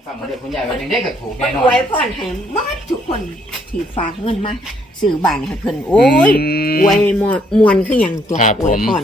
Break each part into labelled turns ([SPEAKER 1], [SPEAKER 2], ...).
[SPEAKER 1] ฟังมาเดี๋ยวคุณยายว่ายังได้ก็ถูกแน่นอน
[SPEAKER 2] ไว้พ่อนให้หมดทุกคนที่ฝากเงินมาซื้อบ้านให้เพิ่นโอ้ยอวยมวนคือหยังตัวอวยพ่อน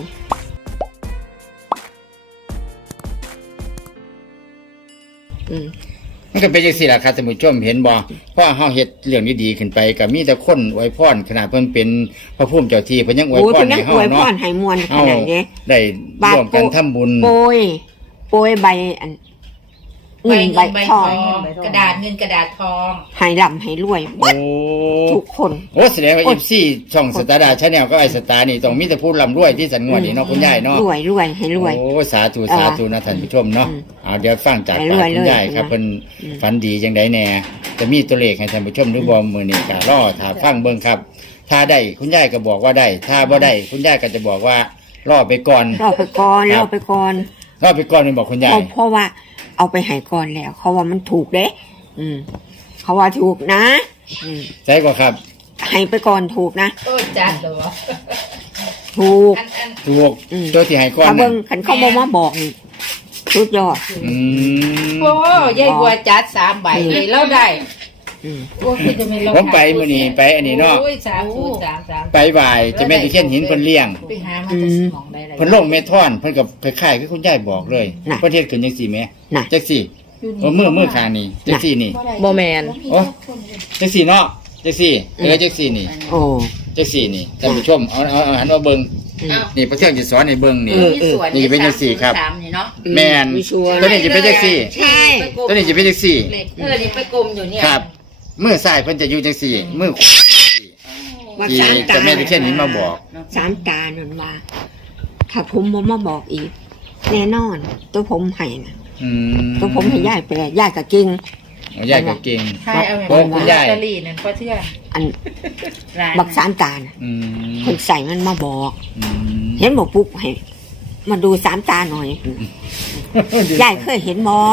[SPEAKER 1] มันก็เป็นจังซี่ล่ะครับท่านผู้ชมเห็นบ่เพราะเฮาเฮ็ดเรื่องดีๆขึ้นไปก็มีแต่คนอวยพรขนาดเพิ่นเป็นพระภูมิเจ้าที่เพิ่นยังอวยพรให้เฮาเนาะ
[SPEAKER 2] ให้มวนขนาดนี้
[SPEAKER 1] ได้ร่วมกันทำบุญ
[SPEAKER 2] โปรยใบอันเงินใบทอง
[SPEAKER 3] กระดาษเงินกระดาษทอง
[SPEAKER 2] ให้ร่ำให้รวยทุกคน
[SPEAKER 1] โอ้แสดงว่า FC ช่องสตาร์ดาชาแนลก็ไอ้สตาร์นี่ต้องมีแต่ผู้ร่ำรวยที่สันงวดนี่เนาะคุณยายเนาะ
[SPEAKER 2] รวยให้รวย
[SPEAKER 1] โอ้สาธุนะท่านผู้ชมเนาะเอาเดี๋ยวฟังจากปากคุณยายครับเพิ่นฝันดีจังได๋แน่จะมีตัวเลขให้ท่านผู้ชมหรือบ่มื้อนี้ก็รอถ้าฟังเบิ่งครับถ้าได้คุณยายก็บอกว่าได้ถ้าบ่ได้คุณยายก็จะบอกว่ารอไปก่อน
[SPEAKER 2] รอไปก่อนมัน
[SPEAKER 1] บอกคุณยาย
[SPEAKER 2] เพราะว่าเอาไปให้ก่อนแล้วเขาว่ามันถูกเด้เขาว่าถูกนะ
[SPEAKER 1] ใช่กว่าครับ
[SPEAKER 2] ให้ไปก่อนถูกนะ
[SPEAKER 3] จัดเลยวะ
[SPEAKER 2] ถูก
[SPEAKER 1] ตัวที่ให้ก่อน
[SPEAKER 2] นะขันเขาบอกมาบอกนี่สุดยอด
[SPEAKER 3] โอ้ยายบัวจัด3 ใบเลยแล้วได้
[SPEAKER 1] ผมไปมื้อนี้ไปอันนี้เนาะไปไหว้จะแม่ตะเคียนหินเพิ่นเลี้ยงเพิ่นลงเมทอนเพิ่นก็คล้ายๆคือคุณยายบอกเลยประเทศขึ้นจังซี่แม่จังซี่มือข้างนี้จังซี่นี่
[SPEAKER 2] บ่แม่น
[SPEAKER 1] โอ้จังซี่เนาะจังซี่จังซี่นี่
[SPEAKER 2] โอ้
[SPEAKER 1] จังซี่นี่ท่านผู้ชมเอาหันมาเบิ่งนี่ประเทศจะสอนให้เบิ่งนี่นี่เป็นจังซี่ครับแม่นตัวนี้จะเป็นจังซี่
[SPEAKER 2] ใช่
[SPEAKER 1] ตัวนี้จะเป็นจังซี่
[SPEAKER 3] นี่ไปกลมอยู่เนี่ย
[SPEAKER 1] ครับมือซ้ายเพิ่นจะอยู่จังซี่มือที่จะแม่ตะเคียนหินมาบอก
[SPEAKER 2] 3 ตานั่นว่าถ้าผมบ่มาบอกอีกแน่นอนตัวผมให้นะตัวผมให้ยายไปยายก็เก่ง
[SPEAKER 1] ยายก็เก่ง
[SPEAKER 3] ใช่เอาคุณยายลอตเตอรี่นั่นก็เชื่อ
[SPEAKER 2] อันบัก3 ตาน่ะเพิ่นใส่มันมาบอกเห็นบอกปุ๊บให้มาดู3 ตาหน่อยยายเคยเห็นบ่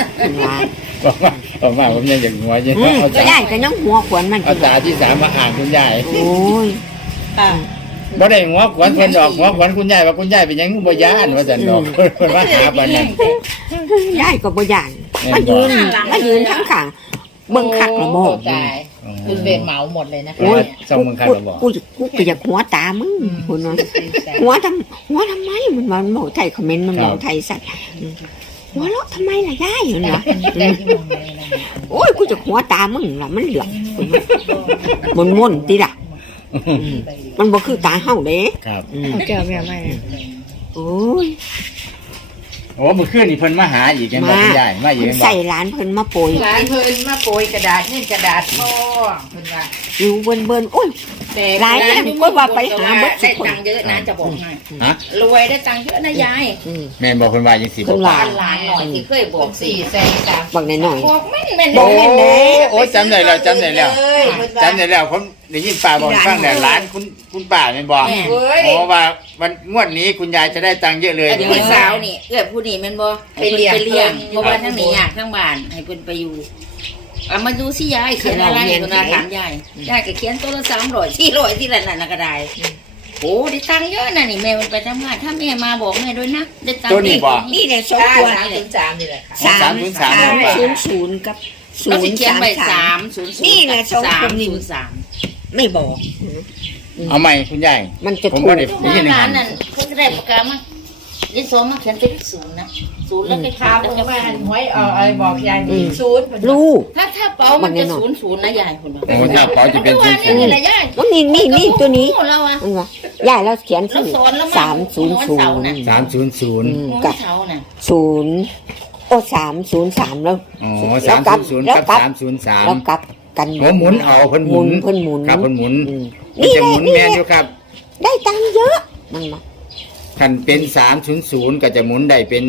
[SPEAKER 1] บอกว่าผมยังอยากหัวยัง
[SPEAKER 2] เอายายก็ยังหัวขวนมัน
[SPEAKER 1] เอาตาที่3มาอ่านคุณยาย
[SPEAKER 2] โอ้ย
[SPEAKER 1] บ่ได้หัวขวนเพิ่นดอกหัวขวนคุณยายว่าคุณยายเป็นหยังบ่ย่านว่าซั่นดอกเพิ่นมาหาปานนั้น
[SPEAKER 2] ยายก็บ่ย่านมายืนข้างๆเบิ่งคักละบ่
[SPEAKER 3] คุณเบนเหมาหมดเลยนะคะ
[SPEAKER 1] ส่งเบิ่งคักละบ่
[SPEAKER 2] กูก็อยากหัวตามึงพุ่นว่าหัวทำไมมันบอกไทยคอมเมนต์มันบอกไทยสัตว์หัวเราะทำไมล่ะยายเหรอโอ้ยกูจะหัวตามึงล่ะมันเหลืองม่นติล่ะมันบ่คือตาเฮาเด้
[SPEAKER 1] ครับ
[SPEAKER 2] แก้วแม่ไม่โอ้ย
[SPEAKER 1] โอ้เมื่อคืนนี่เพิ่นมาหาอีกยังบ่คุณยายมาอีก
[SPEAKER 2] ใส่ร้านเพิ่นมาโปรย
[SPEAKER 3] ร้านเพิ่นมาโปรยกระดาษนี่กระดาษทองเพิ่นว่า
[SPEAKER 2] อยู่เบิ่นโอ้ยหลายอย่างก็ว่าไปหาเบิด
[SPEAKER 3] ได้ตังค์เยอะนะจะบอกให้รวยได้ตังค์เยอะนะยาย
[SPEAKER 1] แม่นบอกเพิ่นว่าจังซี่บ่
[SPEAKER 2] ล้าน
[SPEAKER 3] หน่อยที่เคยบอก4 แสน 3
[SPEAKER 2] บอกน้อย
[SPEAKER 3] ๆบอกแม่น
[SPEAKER 1] โอ้จำได้แล้วจำได้แล้วผมได้ยินป้าบอกฟังแล้วหลานคุณป้าแม่นบอกโอ้ว่าวันงวดนี้คุณยายจะได้ตังค์เยอะเลย
[SPEAKER 3] พี่สาวนี่ผู้นี้แม่นบ่ไปเลี้ยงเพราะว่าทั้งนี้ยากทั้งบ้านให้เพิ่นไปอยู่มาดูสิยายเขียนอะไรคุณถามยายก็เขียนตัวละ300 400ที่นั่นน่ะก็ได้โอ้ได้ตังค์เยอะนะนี่แม่มันไปทำงานถ้าแม่มาบอกแม่ด้วยนะได้ตังค์
[SPEAKER 1] นี่
[SPEAKER 3] นี่แหละ2 ตัว303นี่แหละค่ะ
[SPEAKER 2] 303กับ
[SPEAKER 3] 033
[SPEAKER 2] นี่แหละ303ไม่บอก
[SPEAKER 1] เอาใหม่คุณยาย
[SPEAKER 2] มันจะถูก
[SPEAKER 3] ร้านนั่นเพิ่นได้ประกาศมายิ่งโซมาเขียนเป็น0นะ0แล้วก็ถามว่าหวยอะไรบอกยาย0
[SPEAKER 2] รู้
[SPEAKER 3] ถ้าเป๋ามันจะ00นะยายคุณ
[SPEAKER 1] โอ้ถ้าเป๋าจะเป็น
[SPEAKER 3] 0นี่แหละยาย
[SPEAKER 2] นี่ตัวนี้ยายเราเขียน
[SPEAKER 3] 300
[SPEAKER 2] กับ0โอ้303แล้ว
[SPEAKER 1] อ๋อ300กับ303
[SPEAKER 2] แล้วกลับกัน
[SPEAKER 1] หมุนเอาเพิ่นหมุนครับเพิ่นหมุนนี่จะหมุนแม่นอยู่ครับ
[SPEAKER 2] ได้ตังค์เยอะมันมา
[SPEAKER 1] คันเป็น300ก็จะหมุนได้เป็น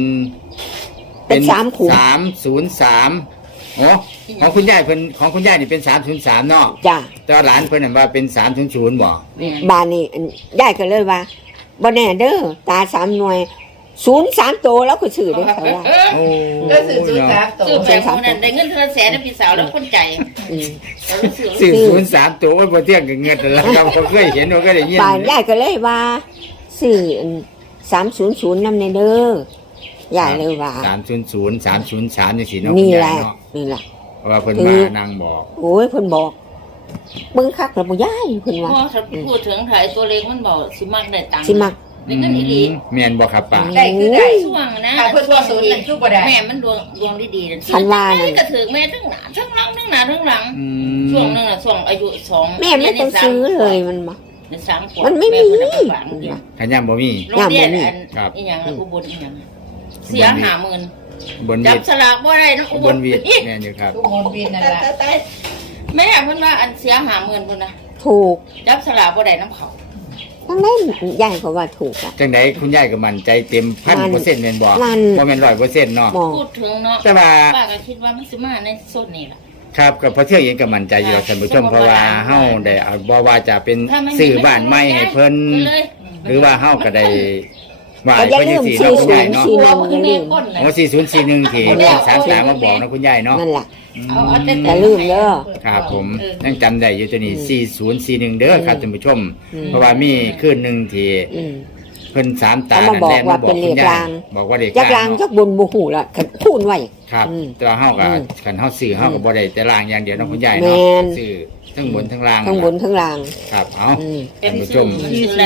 [SPEAKER 1] 303อ๋อของคุณยายเพิ่นของคุณยายนี่เป็น303เนาะ
[SPEAKER 2] จ้ะ
[SPEAKER 1] แต่หลานเพิ่นน่ะว่าเป็น300บ่
[SPEAKER 2] บ้านนี่ยายก็เลยว่าบ่แน่เด้อตา3 หน่วย03 ตัวแล้วก็ซื้อได้เขาว่า
[SPEAKER 1] โอ้
[SPEAKER 3] ก็ซื้อ03 ตัวซื้อแบบนั้นได้เงิน100,000แล้วพี่สาวแล้วคนใจ
[SPEAKER 1] ซื้อ03 ตัวบ่เที่ยงกับเงินแล้วเราเคยเห็นก็ได้ยิน
[SPEAKER 2] บ้านยายก็เลยว่าซื้อ300นำในเด้อยายเลยว่า
[SPEAKER 1] 300 303จังซี่เนาะ
[SPEAKER 2] นี่
[SPEAKER 1] คุณ
[SPEAKER 2] แห
[SPEAKER 1] ยา
[SPEAKER 2] ละ
[SPEAKER 1] ยเนาะ
[SPEAKER 2] นี่แหละ
[SPEAKER 1] เพราะว่าเพิ่นมานางบอก
[SPEAKER 2] โอ้ยเพิ่นบอกเบิ่งคักแล้วบ่ยายเพิ่นว่า
[SPEAKER 3] พอถ้าพูดถึงถ่ายตัวเล็กมันบอกสิมักได้ตังค์
[SPEAKER 2] สิมัก
[SPEAKER 3] ได้เงินดี
[SPEAKER 1] แม่นบ่ครับป้า
[SPEAKER 4] ได้คือได้
[SPEAKER 3] ช่วงนะ
[SPEAKER 4] ถ้าเพิ่นบ่สนนั่นคือบ่ได้
[SPEAKER 3] แม่มันดวงดีๆ
[SPEAKER 2] คันว่านั่น
[SPEAKER 3] ก็ถึงแม่ทั้งหน้าทั้งหลังทั้งหน้าทั้งหลัง
[SPEAKER 1] อื
[SPEAKER 3] ช่วงนึงน่ะช่วงอายุ2
[SPEAKER 2] แม่ไม่ต้องซื้อเลยมันบ่
[SPEAKER 3] ใน3ขวบ
[SPEAKER 2] มันไม่มี
[SPEAKER 3] แเพิ่นเอาไปฝากโรงเรียน
[SPEAKER 1] ถ้ายังบ่มี
[SPEAKER 3] โรงเรียนอัน
[SPEAKER 1] ครับ
[SPEAKER 3] อีหยังอุบลอีหยังเสีย50,000
[SPEAKER 1] บน
[SPEAKER 3] จั
[SPEAKER 1] วี
[SPEAKER 3] บสลากบ่ได้นะอุ
[SPEAKER 1] บบ
[SPEAKER 3] ล
[SPEAKER 1] นวีแม่นอยู่ครับ
[SPEAKER 4] ทุกมนต์วินนั่นล่ะ
[SPEAKER 3] แม่เพิ่นว่าอันเสีย50,000พุ่นน่ะ
[SPEAKER 2] ถูก
[SPEAKER 3] จับสลากบ่ได้นํเขา
[SPEAKER 2] ทั้งนั้นยายก็ว่าถูกอ่ะ
[SPEAKER 1] จังไดคุณยายก็มั่นใจเต็ม 1,000%แม่นบ่
[SPEAKER 2] มัน
[SPEAKER 1] บ่แม่น100%เนาะ
[SPEAKER 2] หมอ
[SPEAKER 3] พูดถึงเนาะ
[SPEAKER 1] แต่ว่า
[SPEAKER 3] ป้าก็คิดว่ามันสิมาในโซนนี้ล่ะ
[SPEAKER 1] ครับกับพระเที่ยงเองก็มั่นใจอยู่แล้วท่านผู้ชมเพราะว่าเฮาได้เอาบ่ว่าจะเป็น
[SPEAKER 3] ถ้ามัน
[SPEAKER 1] ซื้อบ้านใหม่ให้เพิ่น
[SPEAKER 3] ไปเลย
[SPEAKER 1] หรือว่าเฮาก็ได้ว่า
[SPEAKER 2] ก็อย่า
[SPEAKER 1] เพิ่น
[SPEAKER 2] ลื
[SPEAKER 1] จั
[SPEAKER 2] ม
[SPEAKER 1] งซี่เนาะคุณยายเนาะ
[SPEAKER 3] หัวมันคือแม่ก้นเลย
[SPEAKER 1] โอ้4041ที่33มาบอกเนาะคุณยายเนาะ
[SPEAKER 2] นั่นล่ะ
[SPEAKER 3] เอาแต่
[SPEAKER 2] อย่าลืมเด้อ
[SPEAKER 1] ครับผมยังจำได้อยู่ตัวนี้4041เด้อครับท่านผู้ชม
[SPEAKER 2] อืม
[SPEAKER 1] เพราะว่ามีคืนหนึงที่
[SPEAKER 2] อืม
[SPEAKER 1] เพิ่นสามตา
[SPEAKER 2] เขามาบอกว่าเป็นเลข
[SPEAKER 1] คุณยาย
[SPEAKER 2] ลาง
[SPEAKER 1] บอกว่าเลข
[SPEAKER 2] จักลางจักบนบ่ฮู้ล่ะคันพูดไว้
[SPEAKER 1] ครับ
[SPEAKER 2] อืม
[SPEAKER 1] แต่ว่าเฮาก็
[SPEAKER 2] อืม
[SPEAKER 1] คันเฮาซื้อเฮาก็บ่ได้แต่ลางอย่างเดียวเนาะคุณยาย
[SPEAKER 2] แม่
[SPEAKER 1] เนาะ
[SPEAKER 2] น
[SPEAKER 1] ซื้อทั้งบนทั้งล่าง
[SPEAKER 2] ทั้งบนทั้งล่าง
[SPEAKER 1] ครับเอา
[SPEAKER 2] อืม
[SPEAKER 3] เป็
[SPEAKER 1] ท่าน นผู้ช
[SPEAKER 3] ซื้อ
[SPEAKER 1] ม
[SPEAKER 3] ซื้อละ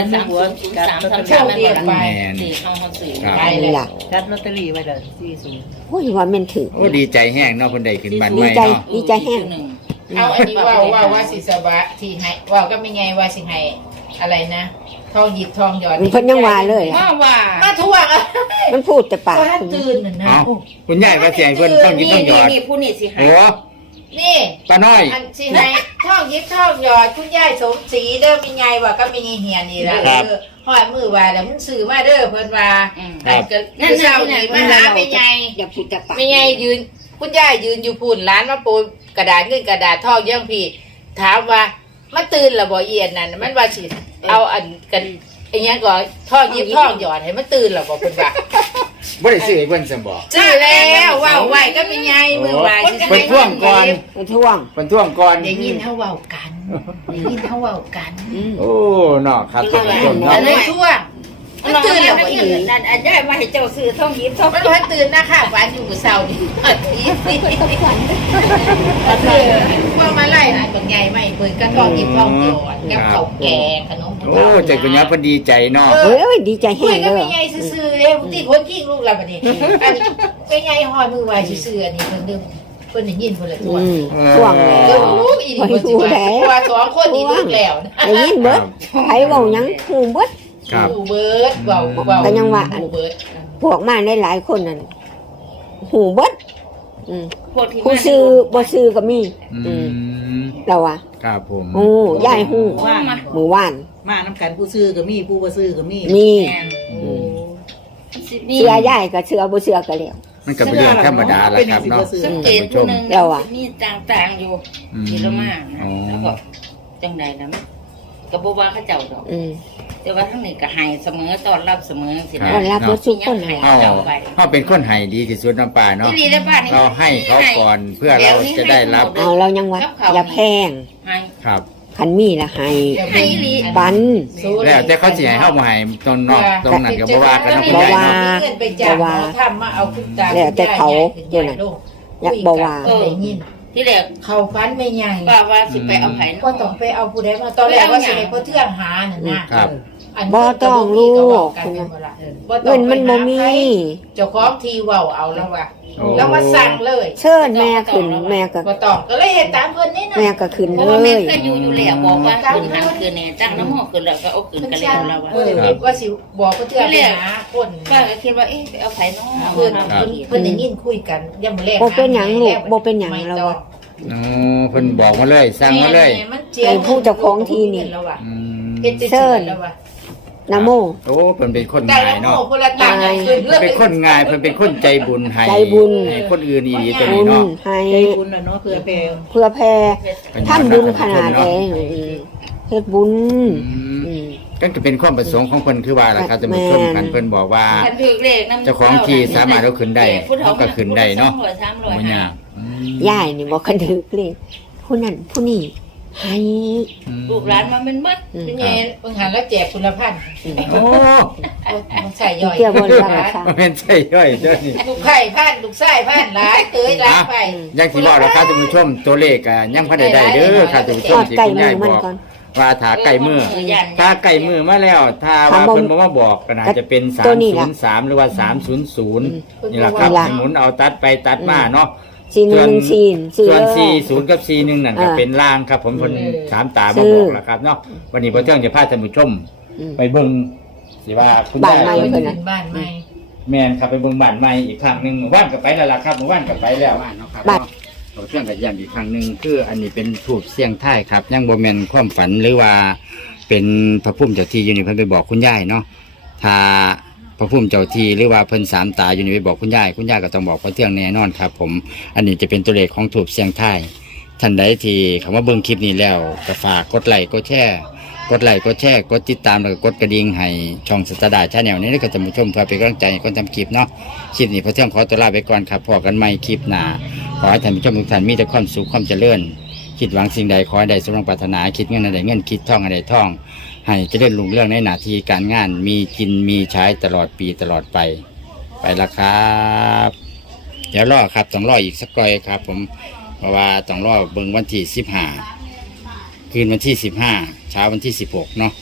[SPEAKER 3] 303
[SPEAKER 4] โชคดีไป
[SPEAKER 3] ซื้อเข้าเขาซื้อ
[SPEAKER 1] ครับ
[SPEAKER 4] ไปเลย
[SPEAKER 2] ล่ะ
[SPEAKER 4] จัดลอตเตอรี่ไว้เด้อ40
[SPEAKER 2] โอ้ยว่าแม่นถือ
[SPEAKER 1] โอ้ดีใจแห้งเนาะคนใดขึ้นบ้าน
[SPEAKER 2] ดี
[SPEAKER 1] ใหม่
[SPEAKER 2] ใจ
[SPEAKER 1] เนาะ
[SPEAKER 2] ดีใจแห้ง
[SPEAKER 4] เอาอันนี้ว่าสิสบะที่ให้ว่าก็ไม่ไงว่าสิให้อะไรนะทองหยิบทองหยอด
[SPEAKER 2] มันเพิ่นยังว่าเลย
[SPEAKER 3] ว่าว่า
[SPEAKER 4] มาทวงอ่ะ
[SPEAKER 2] มันพูดแต่ปาก
[SPEAKER 4] ว่าตื่นน่ะนะ
[SPEAKER 1] เอาคุณยายว่าสิให้เพิ่นต้องหยิบต้องหยอด
[SPEAKER 3] นี่ผู้นี่สิหา
[SPEAKER 1] โอ้
[SPEAKER 4] นี่
[SPEAKER 1] ป้าน้อย
[SPEAKER 4] อันสิให้ทองหยิบทองหยอดคุณยายสมศรีเด้อมีไงว่าก็มีไงเฮียนี่ล่ะ
[SPEAKER 1] ครับ
[SPEAKER 4] หอดมือว่าแล้วมึงซื้อมาเด้อเพิ่นว่า
[SPEAKER 1] ครับ
[SPEAKER 4] นั่นเช้านี่มาหาไม่ไง
[SPEAKER 2] อย่าพูดแต่ปาก
[SPEAKER 4] ไม่ไงยืนคุณยายยืนอยู่พุ่นร้านมาปูกระดาษเงินกระดาษทองเยี่ยงพี่ถามว่ามาตื่นละบ่เอียดนั่นมันว่าสิเอาอันกันไอ้เงี้ยก็ทองยิบทองหยอดให้มันตื่นละบ่เพิ่นว่า
[SPEAKER 1] บ่ได้ซื้อให้เพิ่นซั่นบ่
[SPEAKER 4] ซื้อแล้วว้าวไว้ก็เป็นไงมือไว้
[SPEAKER 1] เพิ่นท่วงก่อน
[SPEAKER 2] ไปท่วง
[SPEAKER 1] เพิ่นท่วงก่อน
[SPEAKER 4] ได้ยินเขาเว้ากันได้ยินเขาเว้ากัน
[SPEAKER 2] อืม
[SPEAKER 1] โอ้เนาะครับท่านผู้ชม
[SPEAKER 4] แล้
[SPEAKER 1] เนาะ
[SPEAKER 4] วเลยท่วงมันตื่นละบ่อีก
[SPEAKER 3] นั่นอันได้มาให้เจ้าซื้อท่องยิบท่อง
[SPEAKER 4] มันบ่ตื่นนะค่ะฝันอยู่มื้อเช้านี่ว่ามาไล่อันบางใหญ่ไม่เพิ่นก็ทองยิบทองหยอดกับข้าวแกงขนม
[SPEAKER 1] โอ้ใจคุณยายเพิ่นดีใจเนาะ
[SPEAKER 2] เฮ้ยดีใจ
[SPEAKER 4] คุ
[SPEAKER 2] แห้
[SPEAKER 4] ย
[SPEAKER 2] ง
[SPEAKER 4] ก็
[SPEAKER 2] เด้อ
[SPEAKER 4] ไม่ใหญ่ซื่อๆเลยที่คนกิ้งลูกเราบัดนี้อันไม่ใหญ่หอยมือไว้ซื่อๆอันนี้เพิ่นดึงเพิ่นได้ยินเพิ่นละตัว
[SPEAKER 2] อืมท่วง
[SPEAKER 4] เอ
[SPEAKER 2] แล้
[SPEAKER 4] อ
[SPEAKER 2] ว
[SPEAKER 4] ลูกอีนี่เพิ่นสิว่าตัว2คนนี่ลูกแล้วนะ
[SPEAKER 2] ได้ยินเบิดไผเว้าหยังฮู้เบิด
[SPEAKER 1] ครับ
[SPEAKER 4] หูเบิดเว้า
[SPEAKER 2] ก็ยังว่าอัน
[SPEAKER 4] หูเบิด
[SPEAKER 2] พวกมาได้หลายคนนั่นฮู้เบิดอืม
[SPEAKER 3] พวกที่
[SPEAKER 2] ผู้ซื้อบ่ซื้อก็มี
[SPEAKER 1] อื
[SPEAKER 2] อืม
[SPEAKER 1] ม
[SPEAKER 2] เราว่า
[SPEAKER 1] ครับผม
[SPEAKER 2] โอ้ยายฮู้
[SPEAKER 3] ว่ามา
[SPEAKER 2] มื้อวาน
[SPEAKER 5] มาน้ำกันผู้ซื้อก็มีผู้บ่ซื้อก็มี
[SPEAKER 2] มี
[SPEAKER 3] แม่น
[SPEAKER 1] อืม
[SPEAKER 2] เชื่อยายก็เชื่อบ่เชื่อก็แล้ว
[SPEAKER 1] มันก็เป็นเรื่องธรรมดาแหละครับเนาะ
[SPEAKER 3] สังเกตผู้หนึงมีต่างๆอยู่
[SPEAKER 1] อืม
[SPEAKER 3] ทีละมากนะ
[SPEAKER 1] อ๋อ
[SPEAKER 3] แล้วก็จังใดนะก็บ่ว่าเขาเจ้าดอก
[SPEAKER 2] อืม
[SPEAKER 3] แต่ว่าทั้งนี้ก็ให้เสมอต้อนรับเสมอสิ
[SPEAKER 2] ต้อนรับบ่ทุกคนนั่น
[SPEAKER 3] ให้
[SPEAKER 2] ล่ะ
[SPEAKER 1] เฮาเฮาเป็นคนให้ดีที่สุดน้ำป่าเนาะ
[SPEAKER 3] ที่ดีได้ป้านี่
[SPEAKER 1] เราให้เขาก่อนเพื่อเราจะได้รับ
[SPEAKER 2] เอาเรายังว่าอย่าแพง
[SPEAKER 3] ให้
[SPEAKER 1] ครับ
[SPEAKER 2] คันมีละให้
[SPEAKER 3] ให้อีหลี
[SPEAKER 2] ปัน
[SPEAKER 1] แล้วแต่เขาสิให้เฮาบ่ให้ตรงนอกตรงนั้นก็บ่ว่ากันเนาะคุณ
[SPEAKER 2] บ่
[SPEAKER 1] ยาย
[SPEAKER 2] ว่า
[SPEAKER 1] เนาะ
[SPEAKER 4] เงินไปจ้างหมอทำมาเอาขึ้นตา
[SPEAKER 2] แล้วแต่เขาเดี๋ยวนั้น อยากบ่ว่า
[SPEAKER 4] ได้ยิน
[SPEAKER 3] ที่แรก
[SPEAKER 4] เขาฟันไม่ใหญ่
[SPEAKER 3] ป้าว่าสิไปเอาไผ
[SPEAKER 4] ก็ต้องไปเอาผู้ใดมาตอนแรกว่าสิให้พ่อเทื่องหาน่ะนะครับ อัน
[SPEAKER 2] บ่ต้องลูก
[SPEAKER 4] กันเป็นบ่ล่ะบ่ต้
[SPEAKER 2] เงิ
[SPEAKER 4] อง
[SPEAKER 2] น
[SPEAKER 4] ไป
[SPEAKER 2] มันบ่
[SPEAKER 4] หา
[SPEAKER 2] มี
[SPEAKER 4] ใครเจ้าของทีเว้าเอาแล้วว่า
[SPEAKER 1] โอ้
[SPEAKER 4] แล้วมาสั่งเลย
[SPEAKER 2] เชิญแม่ขึ้นแม่ก็
[SPEAKER 4] บ่ต้องก็เลยเฮ็ดตามเพิ่นนี่นะ
[SPEAKER 2] แม่ก็ขึ้น
[SPEAKER 3] เพ
[SPEAKER 2] เล
[SPEAKER 3] ราะว่าแม่
[SPEAKER 2] ย
[SPEAKER 3] เคยอยู่แล้วบอกว่าขึ้นหันคืนแน่ตั้งน้ำหม้อขึ้นแล้วก็เอาขึ้นกันแล้วเราว่า
[SPEAKER 4] ว่าสิบอกพ่อเทื่องไปหาคน
[SPEAKER 3] ป้าก็คิดว่าเอ๊ะไปเอาไผน้อง
[SPEAKER 4] เพิ่นเพิ่นได้ยินคุยกันยังบ่แลก
[SPEAKER 2] บ่เป็นหยังลูกบ่เป็นหยังแล้ว
[SPEAKER 1] อ๋อเพิ่นบอกมาเลยสั่งมาเลย
[SPEAKER 2] เป็นผู้เจ้าของที่นี่
[SPEAKER 1] อืม
[SPEAKER 4] เฮ็ดเชิญแล้วว่า
[SPEAKER 2] นะโม
[SPEAKER 1] โอ้เพิ่นเป็นคน
[SPEAKER 4] แต่
[SPEAKER 1] ง่าย
[SPEAKER 4] ละโม
[SPEAKER 1] เนาะ
[SPEAKER 4] คนละต่างกันคือ
[SPEAKER 1] เพิ่นเป็นคนง่ายเพิ่นเป็นคนใจบุญให้
[SPEAKER 2] ใจบุญ
[SPEAKER 1] ให้คนอื่นอีหลีตัว
[SPEAKER 2] บุ
[SPEAKER 1] นี้
[SPEAKER 2] ญ
[SPEAKER 1] เนาะ
[SPEAKER 2] ให้
[SPEAKER 5] ใจบุญน่ะเนาะเพื่อแผ่
[SPEAKER 2] เพื่อแผ่ทำบุญขนาดใดเฮ็ดบุญ
[SPEAKER 1] อืม
[SPEAKER 2] อืม
[SPEAKER 1] ก็จะเป็นความประสงค์ของเพิ่นคือว่าล่ะครับท่านผู้ชม
[SPEAKER 2] แม่น
[SPEAKER 1] คันเพิ่นบอกว่า
[SPEAKER 3] คันถือเลขน้ำ
[SPEAKER 1] เจ้าของที่สามารถเอาขึ้นได้เขาก็ขึ้นได้เนาะ
[SPEAKER 3] 300
[SPEAKER 1] บ่ยากอืม
[SPEAKER 2] ยายนี่บ่คันถึกเลยผู้นั้นผู้นี้ให้
[SPEAKER 3] ลูกหลานมาเป็นมัด
[SPEAKER 4] พี่เงี้ยเพิ่งหันแล้วแจกคุณพันธ์
[SPEAKER 1] โอ้
[SPEAKER 4] ต้องใส่ย่อย
[SPEAKER 2] เกี่ยวบนราคา
[SPEAKER 1] เป็นใช่ย่อยเด้อนี่
[SPEAKER 4] ลูกไข่พันลูกไส้พันหลายเตยหลายไป
[SPEAKER 1] ยังที่บอกแล้วครับท่านผู้ชมตัวเลขยังพันได้เด้อครับท่านผู้ช
[SPEAKER 2] ท
[SPEAKER 1] ม
[SPEAKER 2] อด
[SPEAKER 1] ที่
[SPEAKER 2] ไก่
[SPEAKER 1] คุณ
[SPEAKER 2] มื
[SPEAKER 1] ยาย
[SPEAKER 2] อบ มัน
[SPEAKER 1] อก
[SPEAKER 2] ก่อน
[SPEAKER 1] ว่าถ้าไก่มือถ้าไก่มือมาแล้ว ถ้าว่าเพิ่นบ่มาบอกก็น่าจะเป็น
[SPEAKER 2] ตัวนี้ล่ะ
[SPEAKER 1] 303หรือว่า300นี่ล่ะครับ
[SPEAKER 2] นี่ล่ะ
[SPEAKER 1] หมุนเอาตัดไปตัดมาเนาะ
[SPEAKER 2] 4114ซื้อ
[SPEAKER 1] ส่วน
[SPEAKER 2] เลย
[SPEAKER 1] 40กับ41นั่นก็เป็นล่างครับ ผมเพิ่นสามตามาบอกแล้วครับเนาะวันนี้บ่เที่ยงจะพาท่านผู้ชม ไปเบิ่งสิว่าคุณ
[SPEAKER 2] บ้าน
[SPEAKER 1] ยาย
[SPEAKER 2] ใหม่
[SPEAKER 4] ไป
[SPEAKER 2] เพิ่น
[SPEAKER 4] ถึ
[SPEAKER 2] น่ะ
[SPEAKER 4] งบ้านใหม่
[SPEAKER 1] แม่นครับไปเบิ่งบ้านใหม่อีกครั้งหนึงเมื่อวานก็ไปแล้วล่ะครับเมื่อวานก็ไปแล้วเนาะครับ
[SPEAKER 2] บ้าน
[SPEAKER 1] เราเชื่อกันย้ำอีกครั้งหนึ่งคืออันนี้เป็นถูกเสียงท้ายครับยังบ่แม่นความฝันหรือว่าเป็นพระพุ่มเจ้าที่อยู่นี่เพิ่นไปบอกคุณยายเนาะถ้าพระพุ่มเจ้าที่หรือว่าเพิ่นสามตาอยู่นี่ไปบอกคุณยายก็ต้องบอกพระเที่ยงแน่นอนครับ ผมอันนี้จะเป็นตัวเลขของถูกเสียงท้ายท่านใดที่เข้ามาเบิ่งคลิปนี้แล้วก็ฝากกดไลค์กดแชร์กดติดตามแล้วก็กดกระดิ่งให้ช่องสตาร์ดาชาแนลนี้แล้วก็จะมาชมเพื่อเป็นกำลังใจให้คนทำคลิปเนาะคลิปนี้พระเที่ยงขอตัวลาไปก่อนครับพบกันใหม่คลิปหน้าขอให้ท่านผู้ชมทุกท่านมีแต่ความสุขความเจริญคิดหวังสิ่งใดขอให้ได้สมหวังปรารถนาคิดเงินอะไรเงินคิดท่องอะไรท่องให้เจริญรุ่งเรื่องในหน้าที่การงานมีกินมีใช้ตลอดปีตลอดไปละครับเดี๋ยวรอครับต้องรออีกสักกอยครับ ผมเพราะว่าต้องรอเบิ่งวันที่15คืนวันที่15เช้าวันที่16เนาะ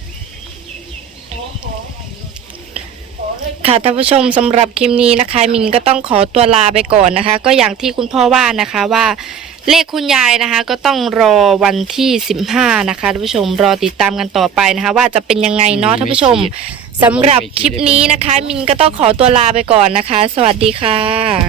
[SPEAKER 6] ค่ะท่านผู้ชมสำหรับคลิปนี้นะคะมินก็ต้องขอตัวลาไปก่อนนะคะ ก็อย่างที่คุณพ่อว่านะคะว่าเลขคุณยายนะคะ ก็ต้องรอวันที่15นะคะท่านผู้ชมรอติดตามกันต่อไปนะคะ ว่าจะเป็นยังไงเนาะท่านผู้ชมสำหรับคลิปนี้นะคะมินก็ต้องขอตัวลาไปก่อนนะคะ สวัสดีค่ะ